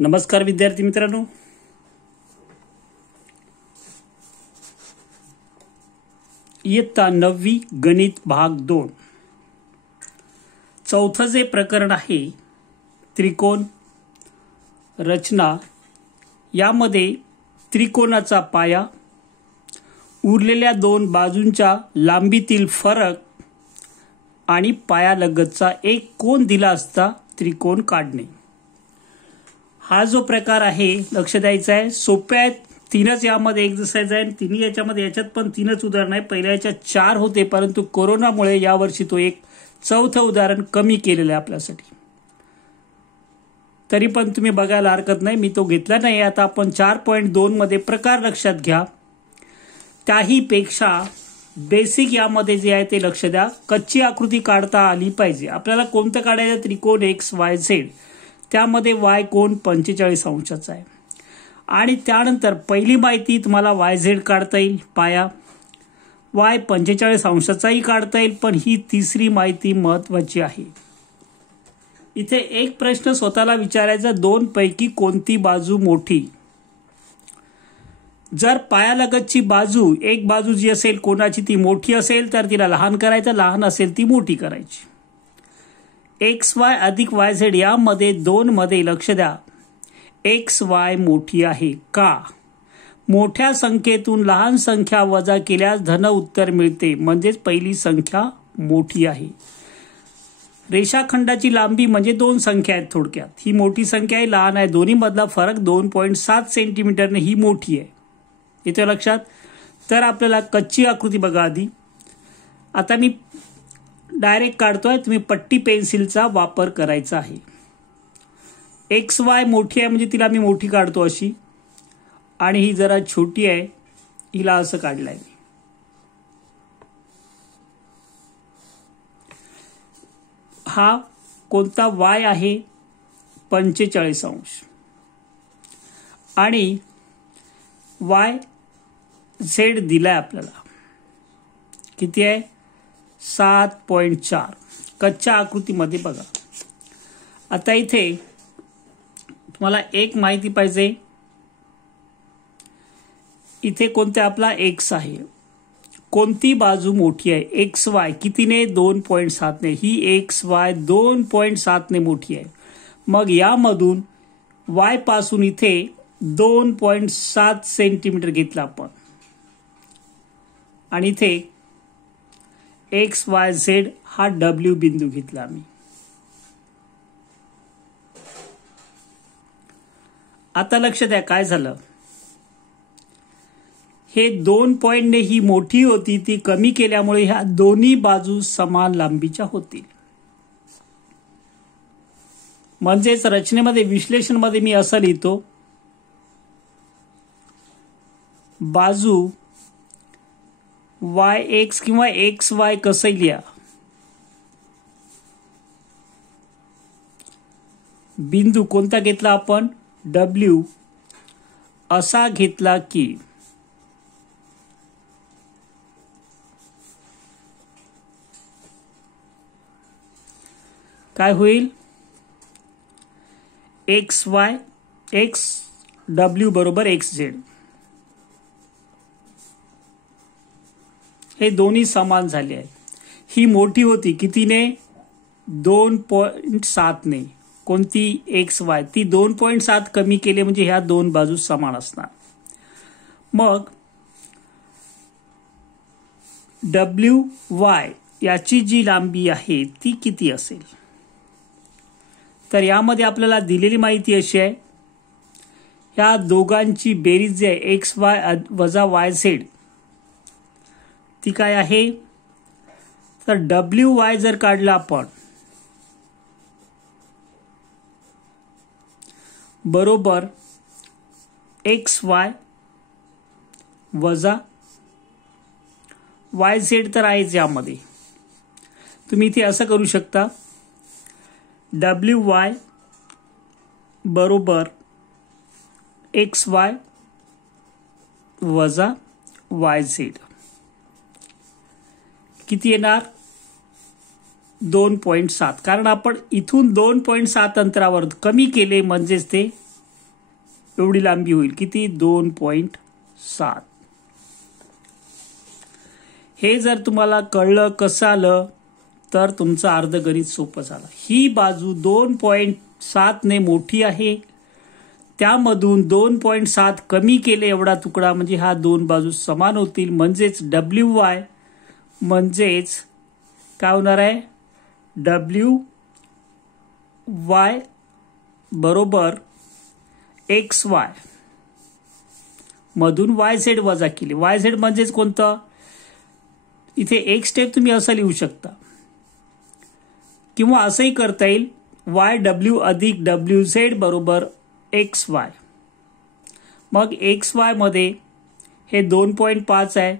नमस्कार विद्यार्थी मित्रांनो, इयत्ता 9वी गणित भाग 2 चौथं जे प्रकरण आहे त्रिकोण रचना, यामध्ये त्रिकोणाचा पाया, उरलेल्या दोन बाजूंच्या लांबीतील फरक आणि पायालगतचा एक कोन दिला असता त्रिकोण काढणे. हा जो प्रकार आहे लक्ष द्यायचा आहे. सोप्या आहेत, तीनच यामध्ये एक्सरसाइज आहे. तिन्ही याच्यात पण तीनच उदाहरण आहे. पहिल्या याच्यात 4 होते, परंतु कोरोनामुळे यावर्षी तो एक चौथं उदाहरण कमी केलेलं आहे आपल्यासाठी. तरी पण तुम्ही बघायला हरकत नाही, मी तो घेतला नाही. आता आपण 4.2 मध्ये प्रकार लक्षात घ्या. त्याही पेक्षा बेसिक यामध्ये जे आहे ते लक्ष द्या. कच्ची आकृती काढता आली पाहिजे. आपल्याला कोणतं काढायचं? त्रिकोण XYZ, त्यामध्ये y कोन 45 अंशाचा आहे. आणि त्यानंतर पहिली माहिती तुम्हाला YZ काढता येईल, पाया. y 45 अंशाचाही काढता येईल, पण ही तिसरी माहिती महत्वाची आहे. इथे एक प्रश्न स्वतःला विचारायचा, दोन पैकी कोणती बाजू मोठी? जर पायालगतची बाजू, एक बाजू जी असेल कोणाची ती मोठी असेल तर तिला लहान करायचं, लहान असेल ती मोठी करायची. XY अधिक YZ यामध्ये 2 मध्ये लक्ष द्या, XY मोठी आहे का? मोठ्या संख्येतून लहान संख्या वजा केल्यास धन उत्तर मिळते, म्हणजेच पहिली संख्या मोठी आहे. रेषाखंडाची लांबी म्हणजे 2 संख्या आहेत थोडक्यात. ही मोठी संख्या आहे, लहान आहे. दोन्ही मधला फरक 2.7 सेंटीमीटरने ही मोठी आहे. इथे लक्षात. तर आपल्याला कच्ची आकृती बघा आधी. आता मी डायरेक्ट काढतोय, तुम्ही पट्टी पेन्सिलचा वापर करायचा आहे. XY मोठी आहे म्हणजे तिला मी मोठी काढतो अशी, आणि ही जरा छोटी आहे, हिला असं काढलंय मी. हा कोणता Y आहे? 45 अंश. आणि YZ दिलाय आपल्याला, किती आहे? 7.4. कच्च्या आकृतीमध्ये बघा. आता इथे तुम्हाला एक माहिती पाहिजे. इथे कोणते आपला X आहे, कोणती बाजू मोठी आहे? XY कितीने? 2.7 ने. ही XY 2.7 ने मोठी आहे. मग यामधून Y पासून इथे 2.7 सेंटीमीटर घेतला आपण, आणि इथे XYZ हा W बिंदू घेतला आम्ही. आता लक्ष द्या काय झालं. हे 2 पॉइंटने ही मोठी होती, ती कमी केल्यामुळे ह्या दोन्ही बाजू समान लांबीच्या होतील. म्हणजेच रचनेमध्ये, विश्लेषणमध्ये मी असं लिहितो, बाजू YX किंवा XY कसं लिहा, बिंदू कोणता घेतला आपण? W असा घेतला की काय होईल? XY XW बरोबर XZ. हे दोन्ही समान झाले आहेत. ही मोठी होती कितीने? 2.7 ने. कोणती? XY. ती 2.7 कमी केले म्हणजे ह्या दोन बाजू समान असणार. मग WY याची जी लांबी आहे ती किती असेल? तर यामध्ये आपल्याला दिलेली माहिती अशी आहे, ह्या दोघांची बेरीज जी आहे XY वजा YZ ती काय आहे? तर WY जर काढला आपण, बरोबर XY वजा YZ तर आहेच यामध्ये. तुम्ही इथे असं करू शकता, WY बरोबर XY वजा YZ किती येणार? 2.7. कारण आपण इथून 2.7 अंतरावर कमी केले, म्हणजेच ते एवढी लांबी होईल. किती? 2.7. हे जर तुम्हाला कळलं कसं आलं तर तुमचं अर्धगणित सोपं झालं. ही बाजू 2.7 ने मोठी आहे, त्यामधून 2.7 कमी केले एवढा तुकडा, म्हणजे ह्या दोन बाजू समान होतील. म्हणजेच WY म्हणजेच काय होणार आहे? WY बरोबर XY मधून YZ वजा केले. YZ म्हणजेच कोणतं? इथे एक स्टेप तुम्ही असं लिहू शकता किंवा असंही करता येईल, YW अधिक WZ बरोबर XY. मग XY मध्ये हे 2.5 आहे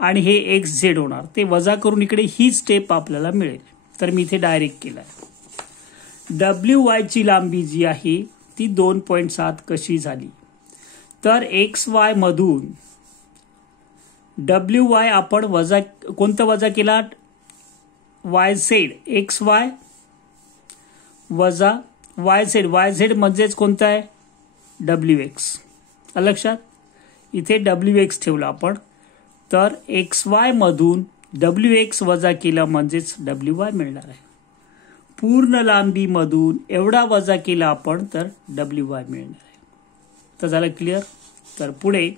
आणि हे XZ होणार, ते वजा करून इकडे ही स्टेप आपल्याला मिळेल. तर मी इथे डायरेक्ट केलं आहे. WY ची लांबी जी आहे ती 2.7 कशी झाली? तर XY मधून WY आपण वजा, कोणतं वजा केला? YZ XY वजा YZ. YZ म्हणजेच कोणतं आहे? WX. लक्षात? इथे WX ठेवला आपण, तर XY मधून WX वजा केला म्हणजेच WY मिळणार आहे. पूर्ण लांबी मधून एवढा वजा केला आपण तर WY मिळणार आहे. तर झालं क्लिअर? तर पुढे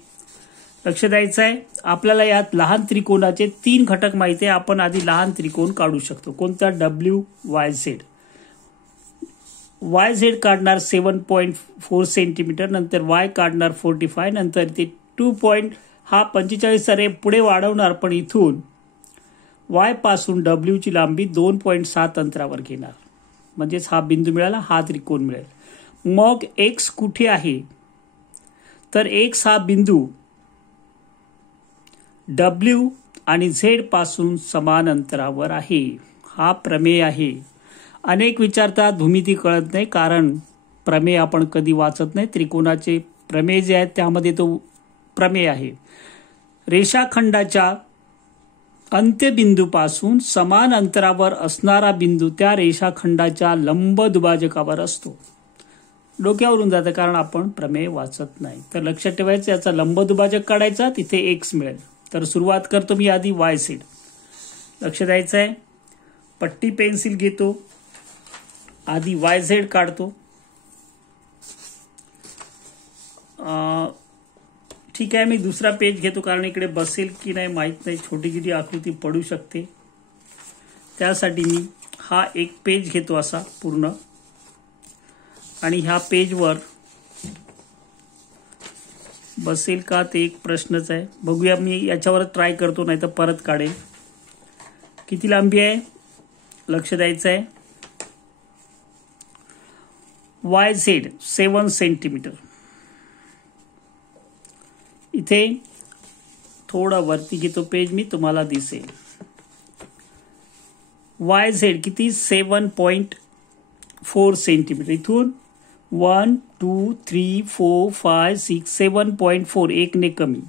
लक्ष द्यायचं आहे. आपल्याला यात लहान त्रिकोणाचे 3 घटक माहिती आहे. आपण आधी लहान त्रिकोण काढू शकतो. कोणता? WYZ. YZ काढणार 7.4 सेंटीमीटर, नंतर Y काढणार 45, नंतर ते 2. हा 45 अरे पुढे वाढवणार, पण इथून Y पासून W ची लांबी 2.7 अंतरावर घेणार, म्हणजेच हा बिंदू मिळाला, हा त्रिकोण मिळेल. मग X कुठे आहे? तर X हा बिंदू W आणि Z पासून समान अंतरावर आहे. हा प्रमेय आहे. अनेक विचारतात भूमिती कळत नाही, कारण प्रमेय आपण कधी वाचत नाही. त्रिकोणाचे प्रमेय जे आहेत त्यामध्ये तो प्रमेय आहे. रेषाखंडाच्या अंत्यबिंदूपासून समान अंतरावर असणारा बिंदू त्या रेषाखंडाच्या लंब दुभाजकावर असतो. डोक्यावरून जातं कारण आपण प्रमेय वाचत नाही. तर लक्षात ठेवायचं, याचा लंब दुभाजक काढायचा, तिथे X मिळेल. तर सुरुवात करतो मी आधी YZ. लक्ष द्यायचं आहे. पट्टी पेन्सिल घेतो, आधी YZ काढतो. ठीक आहे, मी दुसरा पेज घेतो कारण इकडे बसेल की नाही माहीत नाही, छोटी छोटी आकृती पडू शकते. त्यासाठी मी हा एक पेज घेतो असा पूर्ण, आणि ह्या पेजवर बसेल का ते एक प्रश्नच आहे. बघूया, मी याच्यावर ट्राय करतो, नाही तर परत काढेल. किती लांबी आहे? लक्ष द्यायचं आहे. YZ 7 centimetre. इथे थोडा वरती घेतो पेज मी, तुम्हाला दिसेल. YZ किती? 7.4 सेंटीमीटर. इथून 1 2 3 4 5 6 7.4, एक ने कमी.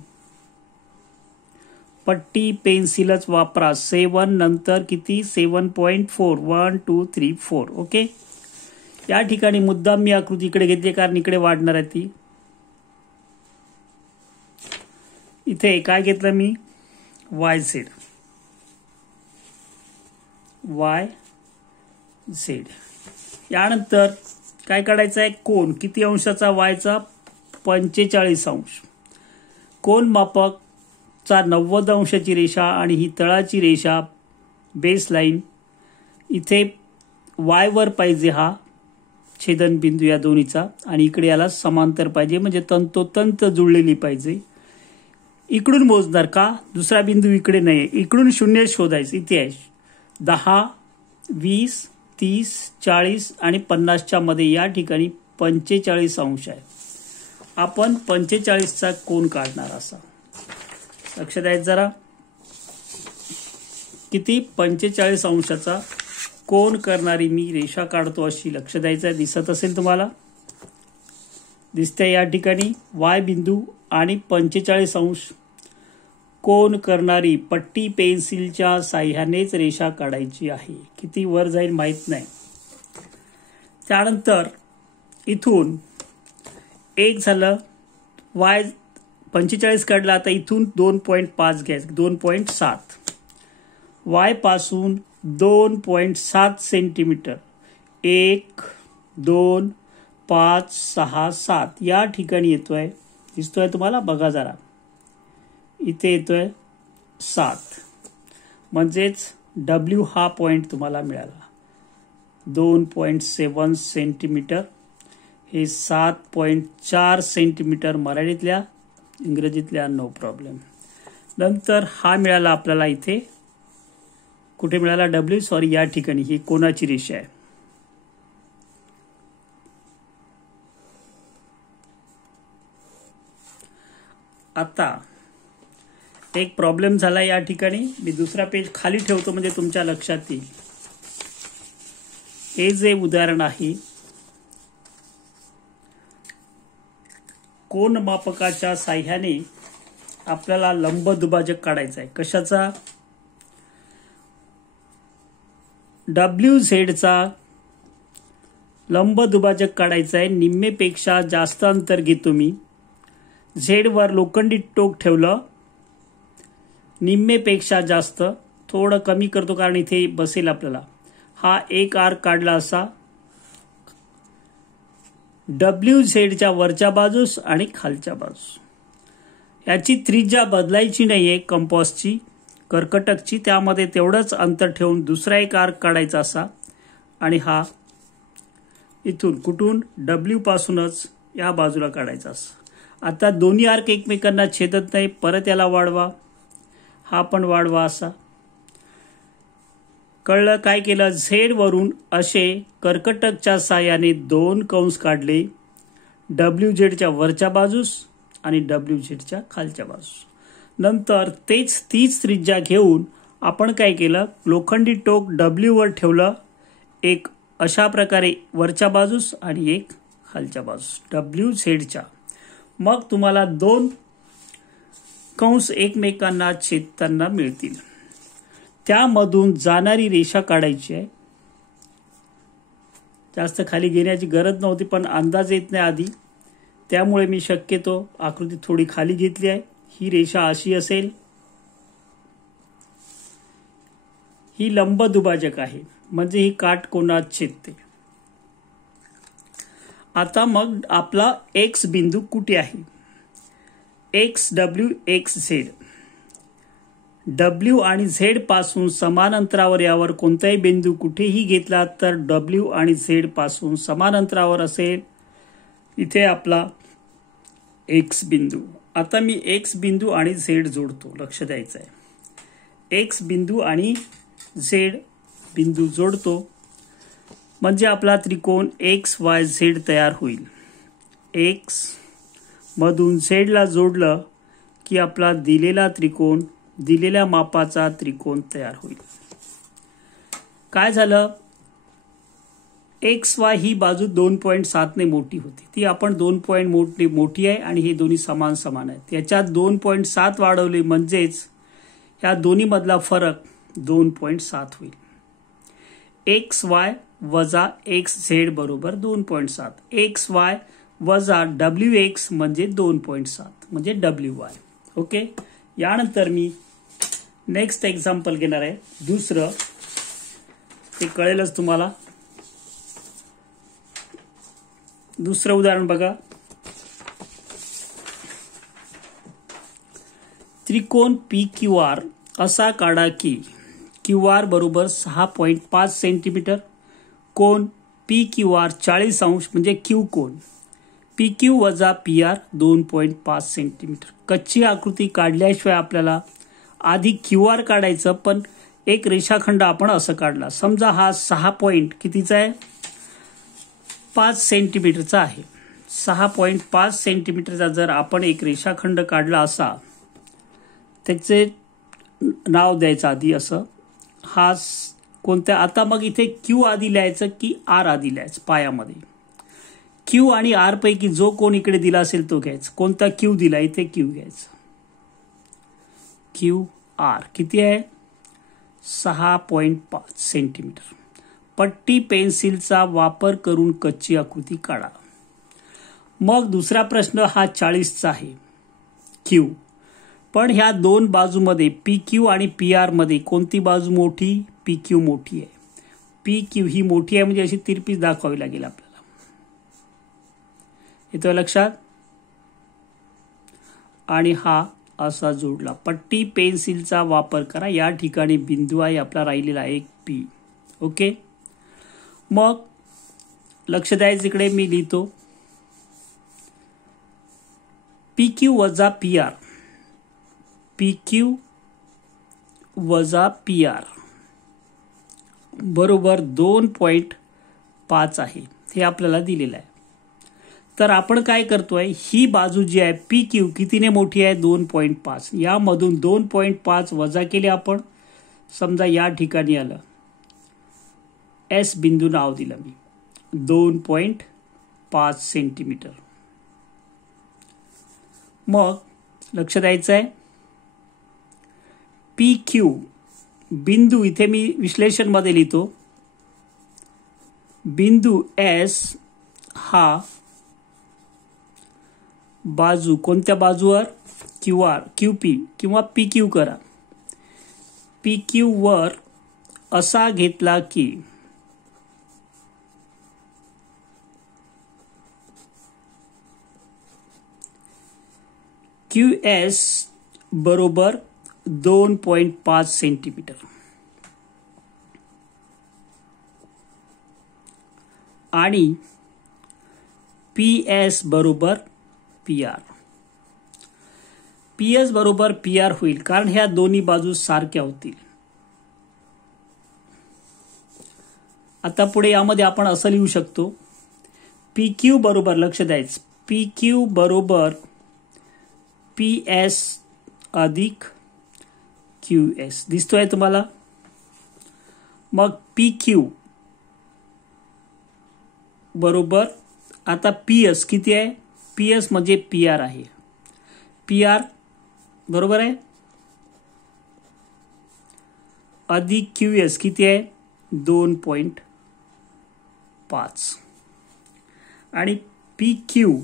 पट्टी पेन्सिलच वापरा. 7 नंतर किती? 7.4. 1 2 3 4. ओके. या ठिकाणी मुद्दाम मी आकृती इकडे घेतली कारण इकडे वाढणार आहे ती. इथे काय घेतलं मी? YZ. यानंतर काय काढायचं आहे? कोन. किती अंशाचा? Yचा 45 अंश. कोन मापकचा 90 अंशाची रेषा आणि ही तळाची रेषा बेस लाईन इथे Y वर पाहिजे, हा छेदनबिंदू या दोन्हीचा, आणि इकडे याला समांतर पाहिजे, म्हणजे तंतोतंत जुळलेली पाहिजे. इकडून मोजणार का? दुसरा बिंदू इकडे नाही, इकडून 0 शोधायचं. इथे आहे 10 20 30 40 आणि 50च्या मध्ये या ठिकाणी 45 अंश आहे. आपण 45चा कोन काढणार असा. लक्ष द्यायचं जरा. किती? 45 अंशाचा कोन करणारी मी रेषा काढतो अशी. लक्ष द्यायचं, दिसत असेल तुम्हाला, दिसते या ठिकाणी Y बिंदू आणि 45 अंश कोन करणारी पट्टी पेन्सिलच्या साह्यानेच रेषा काढायची आहे. किती वर जाईल माहित नाही. त्यानंतर इथून एक झालं. वाय 45 काढला. आता इथून 2.5 घ्यायचं, 2.7. वाय पासून 2.7 सेंटीमीटर, 1 2 5 6 7 या ठिकाणी येतोय. दिसतोय तुम्हाला? बघा जरा, इथे येतोय 7. म्हणजेच डब्ल्यू हा पॉइंट तुम्हाला मिळाला. 2.7 सेंटीमीटर, हे 7.4 सेंटीमीटर मराठीतल्या, इंग्रजीतल्या नो प्रॉब्लेम. नंतर हा मिळाला आपल्याला इथे. कुठे मिळाला? डब्ल्यू, सॉरी, या ठिकाणी. ही कोणाची रेषा आहे? आता एक प्रॉब्लेम झाला या ठिकाणी. मी दुसरा पेज खाली ठेवतो म्हणजे तुमच्या लक्षात येईल. हे जे उदाहरण आहे, कोन मापकाच्या साह्याने आपल्याला लंब दुभाजक काढायचा आहे. कशाचा? WZ लंब दुभाजक काढायचा आहे. निम्मेपेक्षा जास्त अंतर घेतो मी. Z वर लोखंडी टोक ठेवलं, निम्मेपेक्षा जास्त, थोडं कमी करतो कारण इथे बसेल आपल्याला. हा एक आर्क काढला असा WZ वरच्या बाजूस आणि खालच्या बाजूस. याची त्रिज्या बदलायची नाहीये कंपासची, कर्कटकची. त्यामध्ये तेवढंच अंतर ठेवून दुसरा एक आर्क काढायचा असा, आणि हा इथून कुठून? W पासूनच या बाजूला काढायचा असा. आता दोन्ही आर्क एकमेकांना छेदत नाही. परत याला वाढवा, हा पण वाढवा असा. कळलं? काय केलं? झेड वरून असे कर्कटकच्या साहाय्याने 2 कंस काढले, WZ वरच्या बाजूस आणि WZ खालच्या बाजूस. नंतर तीच त्रिज्या घेऊन आपण काय केलं? लोखंडी टोक W वर ठेवलं, एक अशा प्रकारे वरच्या बाजूस आणि एक खालच्या बाजूस WZ. मग तुम्हाला 2 कंस एकमेकांना छेदताना मिळतील. त्यामधून जाणारी रेषा काढायची आहे. जास्त खाली घेण्याची गरज नव्हती, पण अंदाज येत नाही आधी, त्यामुळे मी शक्यतो आकृती थोडी खाली घेतली आहे. ही रेषा अशी असेल. ही लंब दुभाजक आहे, म्हणजे ही काटकोनात छेदते. आता मग आपला X बिंदू कुठे आहे? XW XZ. W आणि Z पासून समान अंतरावर, यावर कोणताही बिंदू कुठेही घेतला तर W आणि Z पासून समान अंतरावर असेल. इथे आपला X बिंदू. आता मी X बिंदू आणि Z जोडतो, लक्ष द्यायचं आहे. X बिंदू आणि Z बिंदू जोडतो म्हणजे आपला त्रिकोण XYZ तयार होईल. X मधून Z ला जोडलं की आपला दिलेला त्रिकोण, दिलेल्या मापाचा त्रिकोण तयार होईल. काय झालं? XY ही बाजू 2.7 ने मोठी होती, ती आपण 2 पॉइंट मोठी आहे आणि हे दोन्ही समान आहेत. याच्यात 2.7 वाढवले म्हणजेच या दोन्ही मधला फरक 2.7 होईल. XY वजा XZ बरोबर 2.7. XY वजा WX म्हणजे 2.7 म्हणजे WY. ओके. यानंतर मी नेक्स्ट एक्झाम्पल घेणार आहे, दुसरं. ते कळेलच तुम्हाला. दुसरं उदाहरण बघा. त्रिकोण PQR असा काढा की QR बरोबर 6.5 सेंटीमीटर, कोन PQR 40 अंश म्हणजे Q कोन, PQ वजा PR 2.5 सेंटीमीटर. कच्ची आकृती काढल्याशिवाय आपल्याला आधी QR काढायचं, पण एक रेषाखंड आपण असं काढला. समजा हा 6 पॉइंट कितीचा आहे? 5 सेंटीमीटरचा आहे. 6.5 सेंटीमीटरचा जर आपण एक रेषाखंड काढला असा, त्याचे नाव द्यायचं आधी असं. हा कोणत्या? आता मग इथे Q आधी लिहायचं की R आधी लिहायचं? पायामध्ये Q आणि R पैकी जो कोण इकडे दिला असेल तो घ्यायचा. कोणता Q दिला? इथे Q घ्यायचा. QR किती आहे? 6.5 सेंटीमीटर. पट्टी पेन्सिलचा वापर करून कच्ची आकृती काढा. मग दुसरा प्रश्न हा 40चा आहे क्यू. पण ह्या दोन बाजूमध्ये पी क्यू आणि पी आर मध्ये कोणती बाजू मोठी? पी क्यू मोठी आहे. पी क्यू ही मोठी आहे म्हणजे अशी तिरपीच दाखवावी लागेल आपल्याला. येतोय लक्षात? आणि हा असा जोडला. पट्टी पेन्सिलचा वापर करा. या ठिकाणी बिंदू आहे आपला राहिलेला एक पी. ओके. मग लक्ष द्यायचं इकडे मी लिहितो पी क्यू वजा पी आर. पी क्यू वजा पी आर बरोबर 2.5 आहे. हे आपल्याला दिलेलं आहे. तर आपण काय करतोय, ही बाजू जी आहे पी क्यू कितीने मोठी आहे? 2.5. यामधून 2.5 वजा केले आपण. समजा या ठिकाणी आलं, एस बिंदू नाव दिलं मी, 2.5 सेंटीमीटर. मग लक्ष द्यायचं आहे पी क्यू बिंदू, इथे मी विश्लेषण मध्ये लिहितो, बिंदू एस हा बाजू कोणत्या बाजूवर? क्यू आर, क्यू पी किंवा पी क्यू करा. पी क्यू वर असा घेतला की क्यू एस बरोबर 2.5 सेंटीमीटर आणि पी एस बरोबर पी आर. पी एस बरोबर पी आर होईल कारण ह्या दोन्ही बाजू सारख्या होतील. आता पुढे यामध्ये आपण असं लिहू शकतो पी क्यू बरोबर, लक्ष द्यायचं, पी क्यू बरोबर पी एस अधिक क्यू एस. दिसतोय तुम्हाला? मग पी क्यू बरोबर आता पी एस किती आहे? पी एस म्हणजे पी आर आहे. पी आर बरोबर आहे अधिक क्यू एस किती आहे? 2.5. आणि पी क्यू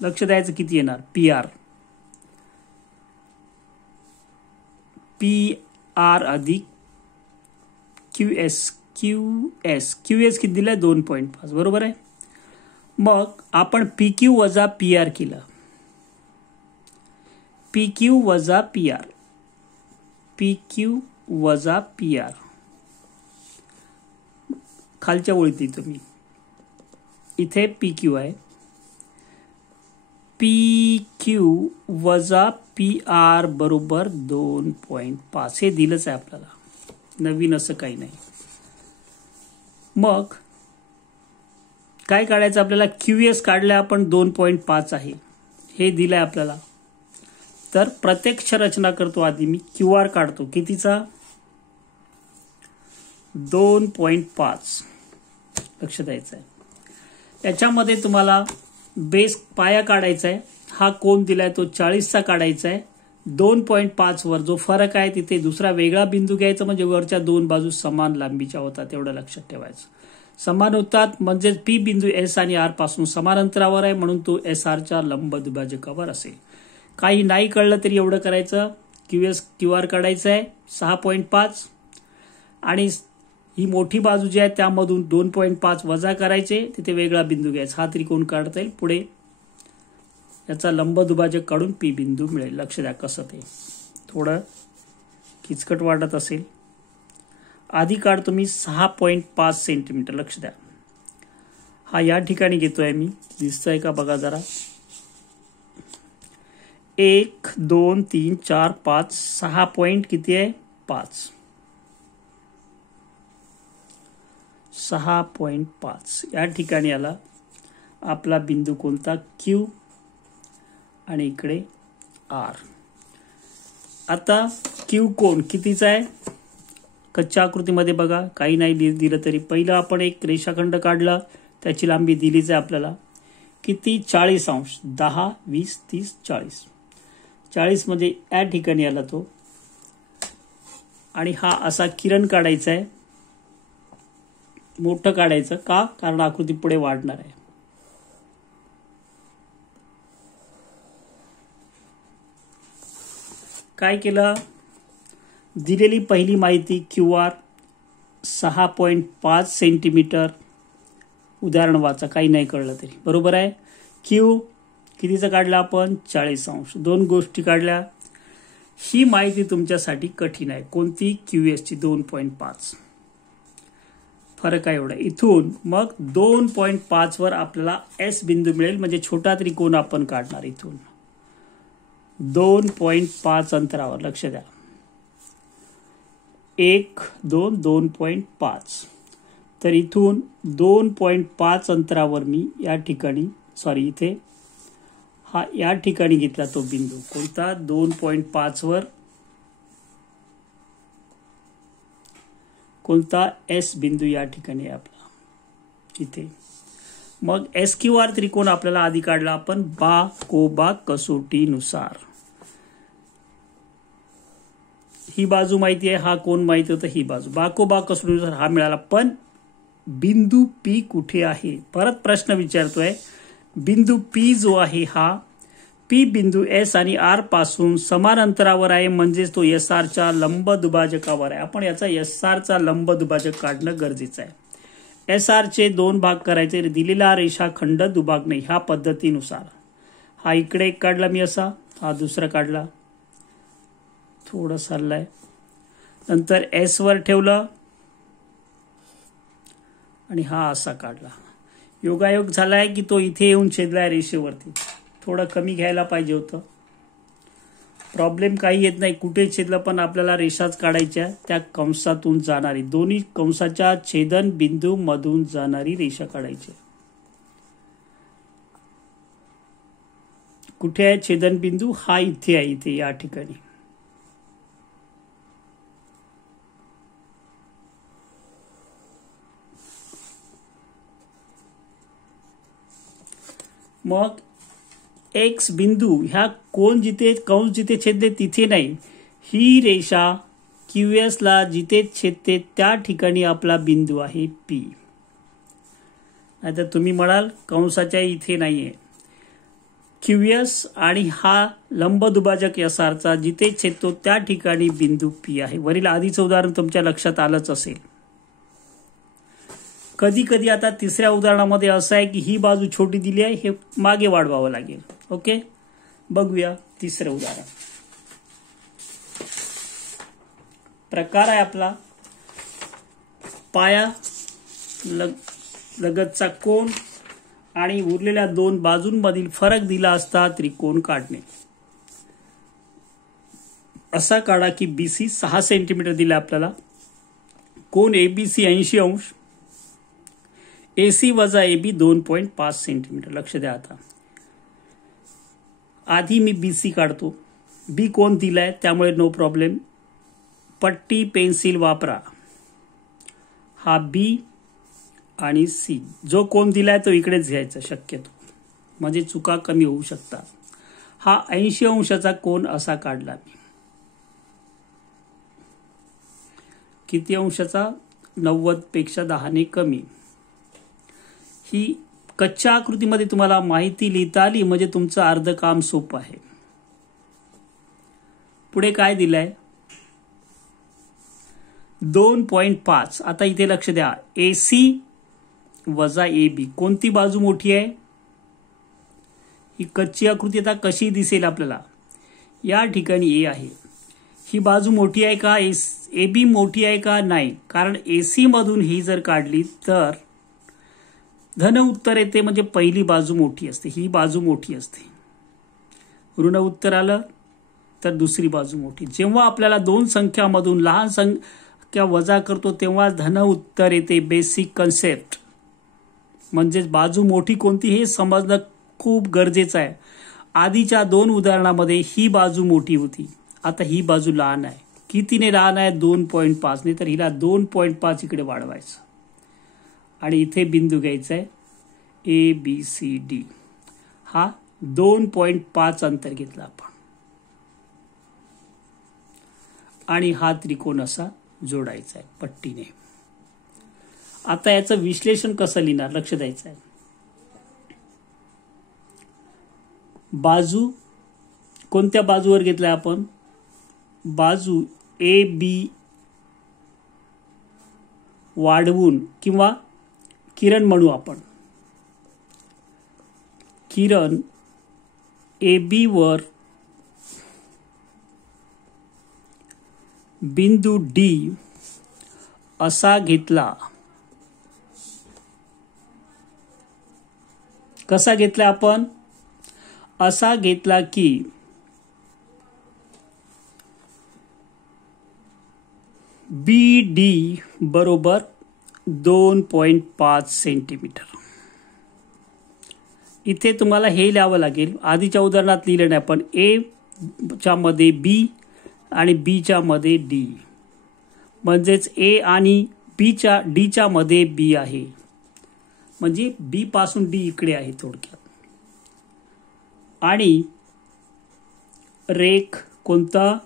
लक्ष द्यायचं किती येणार? पी आर, पी आर अधिक क्यू एस. क्यू एस किती दिलाय? 2.5 बरोबर आहे. मग आपण पी क्यू वजा पी आर केलं. पी क्यू वजा पी आर, पी क्यू वजा पी आर खालच्या ओळीत लिहितो मी. इथे पी क्यू आहे, पी क्यू वजा पी आर बरोबर 2.5. हे दिलंच आहे आपल्याला, नवीन असं काही नाही. मग काय काढायचं आपल्याला? क्यू एस काढलं आपण, 2.5 आहे, हे दिलंय आपल्याला. तर प्रत्यक्ष रचना करतो. आधी मी क्यू आर काढतो. कितीचा? 2.5. लक्ष द्यायचं आहे. याच्यामध्ये तुम्हाला बेस पाया काढायचा आहे. हा कोण दिलाय तो 40चा काढायचा आहे. 2.5 वर जो फरक आहे तिथे दुसरा वेगळा बिंदू घ्यायचा, म्हणजे वरच्या दोन बाजू समान लांबीच्या होतात, एवढं लक्षात ठेवायचं. समान होतात म्हणजे पी बिंदू एस आणि आर पासून समान अंतरावर आहे, म्हणून तो एस आरच्या लंब दुभाजकावर असेल. काही नाही कळलं तरी एवढं करायचं, क्यू एस क्यू आर काढायचं आहे 6.5 आणि ही मोठी बाजू जी आहे त्यामधून 2.5 वजा करायचे, तिथे वेगळा बिंदू घ्यायचा. हा त्रिकोण काढता येईल. पुढे याचा लंब दुभाजक काढून पी बिंदू मिळेल. लक्ष द्या कसं ते थोडं किचकट वाटत असेल. आधी काढतो मी 6.5 सेंटीमीटर. लक्ष द्या, हा या ठिकाणी घेतोय मी. दिसतंय का बघा जरा. 1 2 3 4 5 6 पॉइंट किती आहे? 5. 6.5 या ठिकाणी आला आपला बिंदू कोणता? क्यू आणि इकडे आर. आता क्यू कोण कितीचा आहे? कच्च्या आकृतीमध्ये बघा, काही नाही दिलं तरी पहिलं आपण एक रेषाखंड काढला, त्याची लांबी दिलीच आहे आपल्याला. किती? 40 अंश. 10 20 30 40. 40 मध्ये या ठिकाणी आला तो. आणि हा असा किरण काढायचा आहे, मोठं काढायचं का? कारण आकृती पुढे वाढणार आहे. काय केलं, दिलेली पहिली माहिती QR 6.5 सेंटीमीटर, उदाहरण वाचा, काही नाही कळलं तरी बरोबर आहे. Q कितीचं काढलं आपण, 40 अंश. दोन गोष्टी काढल्या. ही माहिती तुमच्यासाठी कठीण आहे. कोणती, QSची 2.5. फरक आहे एवढा. इथून मग 2.5 वर आपल्याला S बिंदू मिळेल, म्हणजे छोटा त्रिकोण आपण काढणार. इथून 2.5 अंतरावर, लक्ष द्या, 1 2 2.5. तर इथून 2.5 अंतरावर मी या ठिकाणी, सॉरी इथे हा या ठिकाणी घेतला तो बिंदू. कोणता, 2.5 वर कोणता, S बिंदू या ठिकाणी आपला इथे. मग SQR त्रिकोण आपल्याला आधी काढला आपण बाकोबा कसोटीनुसार. ही बाजू माहिती आहे, हा कोण माहिती होतं, ही बाजू. बाकोबा कसोटीनुसार हा मिळाला. पण बिंदू P कुठे आहे, परत प्रश्न विचारतोय. बिंदू P जो आहे हा P बिंदू S आणि R पासून समान अंतरावर आहे, म्हणजेच तो SRच्या लंब दुभाजकावर आहे. आपण याचा SRचा लंब दुभाजक काढणं गरजेचं आहे. SRचे 2 भाग करायचे, दिलेला रेषाखंड दुभागणे ह्या पद्धतीनुसार. हा इकडे एक काढला मी असा, हा दुसरा काढला, थोडं सरलाय. नंतर S वर ठेवलं आणि हा असा काढला. योगायोग झालाय की तो इथे येऊन छेदलाय रेषेवरती. थोडं कमी घ्यायला पाहिजे होतं. प्रॉब्लेम काही येत नाही, कुठे छेदलं पण आपल्याला रेषाच काढायच्या, त्या कंसातून जाणारी, दोन्ही कंसाच्या छेदन बिंदू मधून जाणारी रेषा काढायची. कुठे आहे छेदन बिंदू, हा इथे आहे, इथे या ठिकाणी. मग X बिंदू ह्या कोण जिथे कंस जिथे छेदते तिथे नाही, ही रेषा QS ला जिथे छेदते त्या ठिकाणी आपला बिंदू आहे P. नाहीतर तुम्ही म्हणाल कंसाच्या इथे नाहीये. QS आणि हा लंब दुभाजक SRचा जिथे छेदतो त्या ठिकाणी बिंदू P आहे. वरील आधीचं उदाहरण तुमच्या लक्षात आलंच असेल. कधी कधी आता तिसऱ्या उदाहरणामध्ये असं आहे की ही बाजू छोटी दिली आहे, हे मागे वाढवावं लागेल. ओके, बघूया तिसरं उदाहरण. प्रकार आहे आपला पाया लगतचा कोन आणि उरलेल्या 2 बाजूंमधील फरक दिला असता त्रिकोण काढणे. असा काढा की BC 6 सेंटीमीटर दिला आपल्याला, कोन ABC 80 अंश, AC वजा AB 2.5 सेंटीमीटर. लक्ष द्या. आता आधी मी BC काढतो. B कोण दिलाय त्यामुळे नो प्रॉब्लेम. पट्टी पेन्सिल वापरा. हा B आणि C, जो कोण दिलाय तो इकडेच घ्यायचा शक्यतो, म्हणजे चुका कमी होऊ शकतात. हा 80 अंशाचा कोन असा काढला मी. किती अंशाचा, 90 पेक्षा 10 ने कमी. ही कच्च्या आकृतीमध्ये तुम्हाला माहिती लिहिता आली म्हणजे तुमचं अर्ध काम सोपं आहे. पुढे काय दिलंय, 2.5. आता इथे लक्ष द्या, AC वजा AB, कोणती बाजू मोठी आहे, ही कच्ची आकृती आता कशी दिसेल आपल्याला. या ठिकाणी A आहे, ही बाजू मोठी आहे का, AB मोठी आहे का, नाही, कारण AC मधून ही जर काढली तर धन उत्तर येते, म्हणजे पहिली बाजू मोठी असते, ही बाजू मोठी असते. ऋण उत्तर आलं तर दुसरी बाजू मोठी. जेव्हा आपल्याला 2 संख्यामधून लहान संख्या वजा करतो तेव्हा धन उत्तर येते. बेसिक कन्सेप्ट म्हणजेच बाजू मोठी कोणती हे समजणं खूप गरजेचं आहे. आधीच्या 2 उदाहरणामध्ये ही बाजू मोठी होती, आता ही बाजू लहान आहे. कितीने लहान आहे, 2.5 ने. तर हिला 2.5 इकडे वाढवायचं आणि इथे बिंदू घ्यायचा आहे ABCD. हा 2.5 अंतर घेतला आपण आणि हा त्रिकोण असा जोडायचा आहे पट्टीने. आता याचं विश्लेषण कसं लिहिणार, लक्ष द्यायचं आहे. बाजू कोणत्या बाजूवर घेतलाय आपण, बाजू ए बी वाढवून किंवा किरण म्हणू आपण, किरण ए बी वर बिंदू डी असा घेतला. कसा घेतला आपण? असा घेतला की बी डी बरोबर 2.5 सेंटीमीटर. इथे तुम्हाला हे लिहावं लागेल. आधीच्या उदाहरणात लिहिलं नाही पण ए च्या मध्ये बी आणि बी च्या मध्ये डी, म्हणजेच ए आणि बी च्या डी च्या मध्ये बी आहे, म्हणजे बी पासून डी इकडे आहे थोडक्यात. आणि रेख कोणता?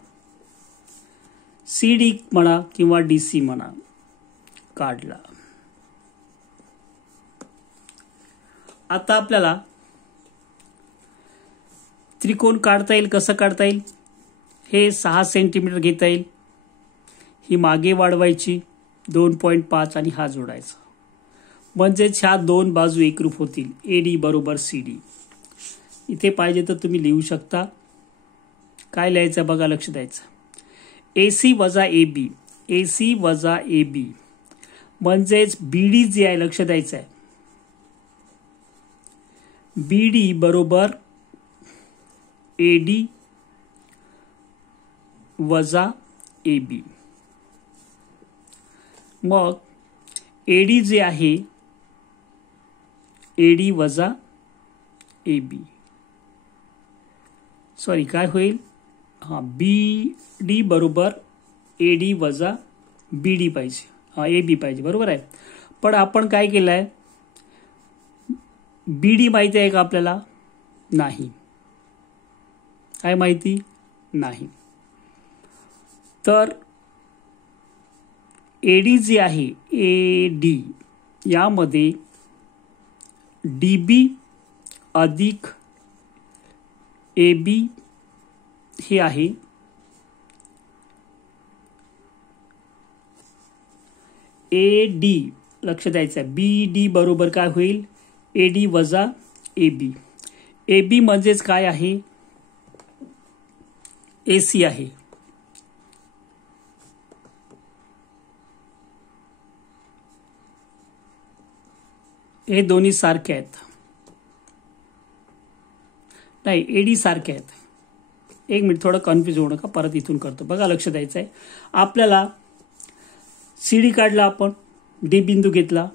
सी डी म्हणा किंवा डी सी म्हणा काढला. आता आपल्याला त्रिकोण काढता येईल. कसं काढता येईल? हे 6 सेंटीमीटर घेता येईल, ही मागे वाढवायची 2.5 आणि हा जोडायचा, म्हणजेच ह्या दोन बाजू एकरूप होतील. ए डी बरोबर सी डी. इथे पाहिजे तर तुम्ही लिहू शकता. काय लिहायचं बघा, लक्ष द्यायचं. AC वजा AB, AC वजा AB म्हणजेच BD जे आहे लक्ष द्यायचं आहे. BD बरोबर AD वजा AB. मग AD जे आहे AD वजा AB, सॉरी काय होईल, हां BD बरोबर AD वजा BD पाहिजे, हां AB पाहिजे, बरोबर आहे. पण आपण काय केलं आहे, BD माहिती आहे का आपल्याला? नाही. काय माहिती? नाही. तर AD जे आहे AD यामध्ये DB अधिक AB हे आहे. AD लक्ष द्यायचं आहे. BD बरोबर काय होईल? AD वजा AB. AB म्हणजेच काय आहे? AC आहे. हे दोन्ही सारखे आहेत. नाही, AD सारखे आहेत. एक मिनिट, थोडं कन्फ्यूज होऊ नका, परत इथून करतो. बघा लक्ष द्यायचं आहे. आपल्याला CD काढला, आपण D बिंदू घेतला,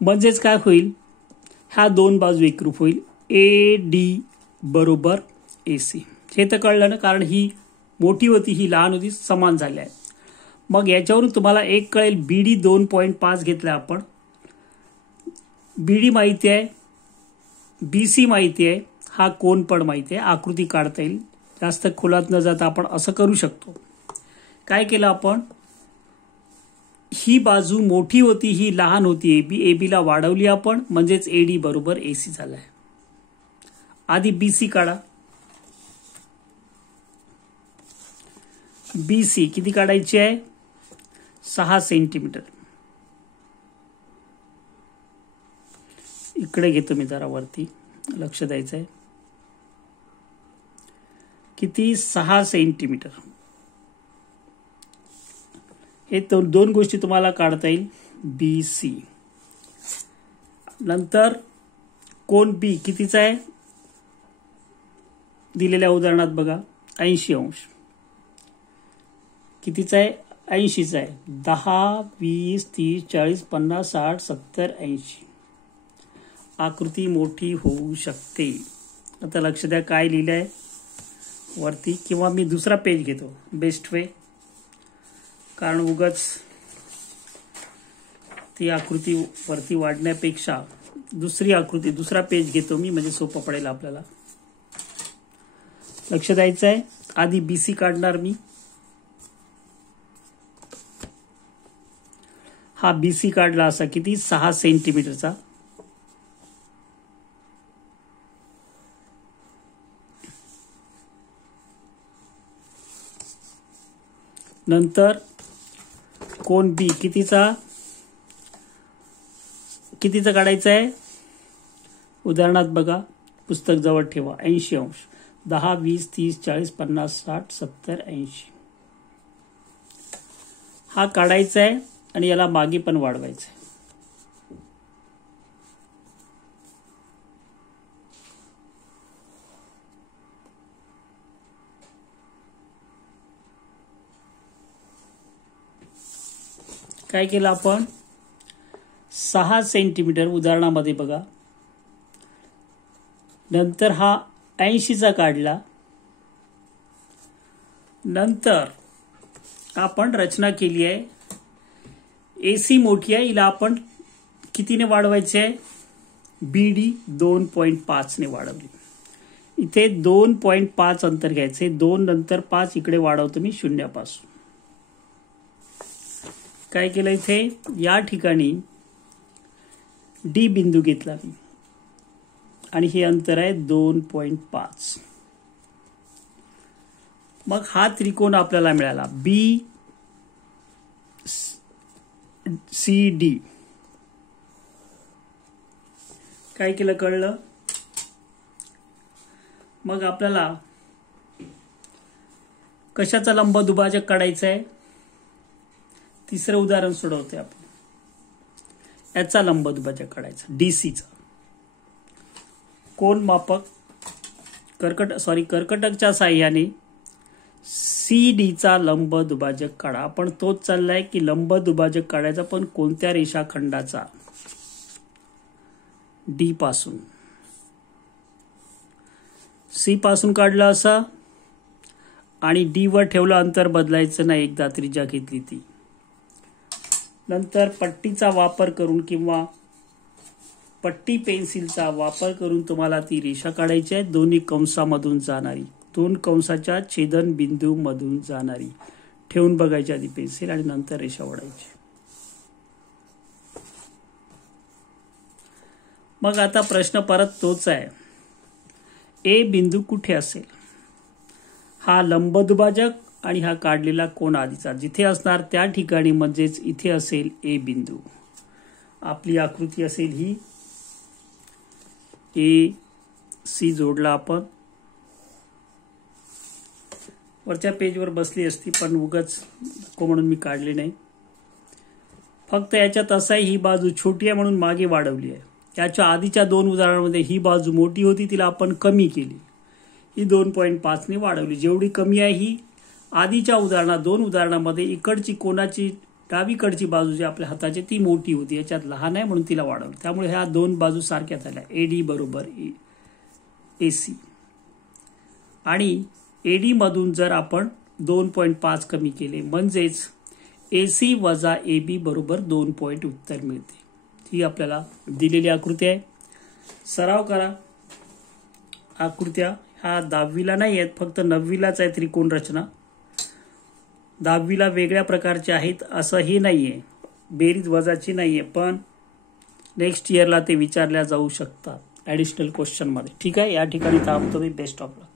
म्हणजेच काय होईल, ह्या दोन बाजू एकरूप होईल. AD बरोबर AC. हे तर कळलं ना, कारण ही मोठी होती ही लहान होती, समान झाल्या आहे. मग याच्यावरून तुम्हाला एक कळेल, BD 2.5 घेतला आपण. BD माहिती आहे, BC माहिती आहे, हा कोन पण माहिती आहे, आकृती काढता येईल. जास्त खोलात न जाता आपण असं करू शकतो. काय केलं आपण, ही बाजू मोठी होती ही लहान होती AB ला वाढवली आपण, म्हणजेच AD बरोबर AC झालाय. आधी BC काढा. BC किती काढायची आहे? 6 सेंटीमीटर. इकडे घेतो मी जरा वरती, लक्ष द्यायचं आहे. किती? 6 सेंटीमीटर. हे दोन गोष्टी तुम्हाला काढता येईल. BC नंतर कोन B कितीचा आहे दिलेल्या उदाहरणात बघा, 80 अंश. कितीचा आहे? 80चा आहे. 10, 20, 30, 40, 50, 60, 70, 80. आकृती मोठी होऊ शकते. आता लक्ष द्या काय लिहिलं आहे वरती, किंवा मी दुसरा पेज घेतो, बेस्ट वे, कारण उगाच ती आकृती वरती वाढण्यापेक्षा दुसरी आकृती, दुसरा पेज घेतो मी, म्हणजे सोपं पडेल आपल्याला. लक्ष द्यायचं आहे. आधी BC काढणार मी. हा BC काढला असा किती? 6 सेंटीमीटरचा. नंतर कोन बी कितीचा काढायचा आहे. उदाहरणात बघा, पुस्तक जवळ ठेवा. 80 अंश. 10, 20, 30, 40, 50, 60, 70, 80 हा काढायचा आहे आणि याला मागे पण वाढवायचं आहे. काय केलं आपण, 6 सेंटीमीटर उदाहरणामध्ये बघा. नंतर हा 80चा काढला. नंतर आपण रचना केली आहे. एसी मोठी आहे, हिला आपण कितीने वाढवायचे आहे, बीडी 2.5 ने वाढवली. इथे 2.5 अंतर घ्यायचे. 2 नंतर 5 इकडे वाढवतो मी 0 पासून. काय केलं इथे, या ठिकाणी डी बिंदू घेतला मी आणि हे अंतर आहे 2.5. मग हा त्रिकोण आपल्याला मिळाला बी सी डी. काय केलं कळलं. मग आपल्याला कशाचा लंब दुभाजक काढायचा आहे. तिसरं उदाहरण सोडवते आपण. याचा लंब दुभाजक काढायचा, डीसीचा. कोन मापक कर्कटकच्या साह्याने सीडीचा लंब दुभाजक काढा. आपण तोच चाललाय की लंब दुभाजक काढायचा, पण कोणत्या रेषाखंडाचा, डी पासून. सी पासून काढला असा आणि डी वर ठेवलं, अंतर बदलायचं नाही, एकदा त्रिज्या घेतली ती. नंतर पट्टीचा वापर करून किंवा पट्टी पेन्सिलचा वापर करून तुम्हाला ती रेषा काढायची आहे. दोन्ही कंसामधून जाणारी, 2 कंसाच्या छेदन बिंदू मधून जाणारी. ठेवून बघायची आधी पेन्सिल आणि नंतर रेषा ओढायची. मग आता प्रश्न परत तोच आहे. ए बिंदू कुठे असेल. हा लंबदुभाजक आणि हा काढलेला कोन आधीचा जिथे असणार त्या ठिकाणी, म्हणजेच इथे असेल ए बिंदू. आपली आकृती असेल ही. ए सी जोडला आपण. वरच्या पेजवर बसली असती पण उगाच म्हणून मी काढली नाही. फक्त याच्यात असं आहे, ही बाजू छोटी आहे म्हणून मागे वाढवली आहे. याच्या आधीच्या 2 उदाहरणांमध्ये ही बाजू मोठी होती, तिला आपण कमी केली. ही 2.5 ने वाढवली. जेवढी कमी आहे ही आधीच्या उदाहरणात 2 उदाहरणामध्ये इकडची कोणाची डावीकडची बाजू जी आपल्या हाताची ती मोठी होती, याच्यात लहान आहे म्हणून तिला वाढवली. त्यामुळे ह्या 2 बाजू सारख्या झाल्या. एडी बरोबर एसी. आणि एडी मधून जर आपण 2.5 कमी केले म्हणजेच एसी वजा एबी बरोबर 2 पॉइंट उत्तर मिळते. ही आपल्याला दिलेली आकृती आहे. सराव करा. आकृत्या ह्या 10वीला नाही आहेत, फक्त 9वीलाच आहे त्रिकोण रचना. 10वीला वेगळ्या प्रकारचे आहेत असंही नाहीये, बेरीज वजाची नाहीये, पण नेक्स्ट इयरला ते विचारल्या जाऊ शकतात ऍडिशनल क्वेश्चन मध्ये. ठीक आहे, या ठिकाणी थांबतो मी. Best of luck.